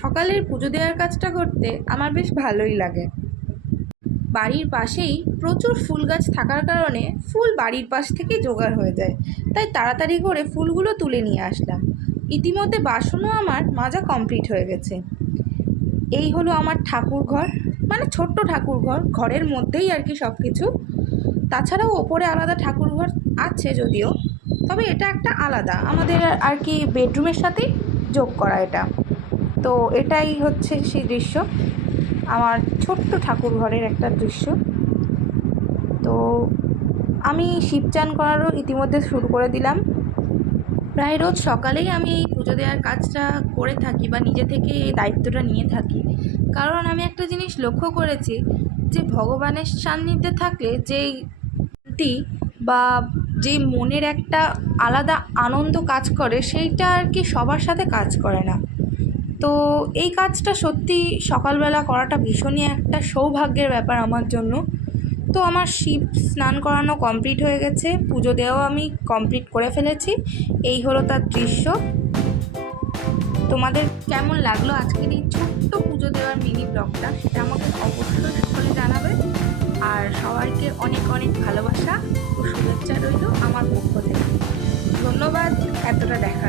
সকালের পুজো দেওয়ার কাজটা করতে আমার বেশ ভালোই লাগে। বাড়ির পাশেই প্রচুর ফুল গাছ থাকার কারণে ফুল বাড়ির পাশ থেকেই জোগাড় হয়ে যায়, তাই তাড়াতাড়ি করে ফুলগুলো তুলে নিয়ে আসলাম। ইতিমধ্যে বাসনও আমার মাজা কমপ্লিট হয়ে গেছে। এই হলো আমার ঠাকুর ঘর, মানে ছোট্ট ঠাকুর ঘর, ঘরের মধ্যেই আর কি সব কিছু। তাছাড়াও ওপরে আলাদা ঠাকুর ঘর আছে যদিও, তবে এটা একটা আলাদা আমাদের আর কি বেডরুমের সাথেই যোগ করা এটা। তো এটাই হচ্ছে সেই দৃশ্য, আমার ছোট্ট ঠাকুর ঘরের একটা দৃশ্য। তো আমি শিবচান করারও ইতিমধ্যে শুরু করে দিলাম। প্রায় রোজ সকালেই আমি এই পুজো দেওয়ার কাজটা করে থাকি বা নিজে থেকে এই দায়িত্বটা নিয়ে থাকি, কারণ আমি একটা জিনিস লক্ষ্য করেছি যে ভগবানের সান্নিধ্যে থাকলে যেই শান্তি বা যে মনের একটা আলাদা আনন্দ কাজ করে, সেইটা আর কি সবার সাথে কাজ করে না। তো এই কাজটা সত্যি সকালবেলা করাটা ভীষণই একটা সৌভাগ্যের ব্যাপার আমার জন্য। তো আমার শিব স্নান করানো কমপ্লিট হয়ে গেছে, পুজো দেওয়াও আমি কমপ্লিট করে ফেলেছি। এই হলো তার দৃশ্য। তোমাদের কেমন লাগলো আজকের এই ছোট্ট পুজো দেওয়ার মিনি ব্লগটা, সেটা আমাকে অবশ্যই সকলে জানাবে। আর সবাইকে অনেক অনেক ভালোবাসা ও শুভেচ্ছা রইল আমার পক্ষ থেকে। ধন্যবাদ এতটা দেখা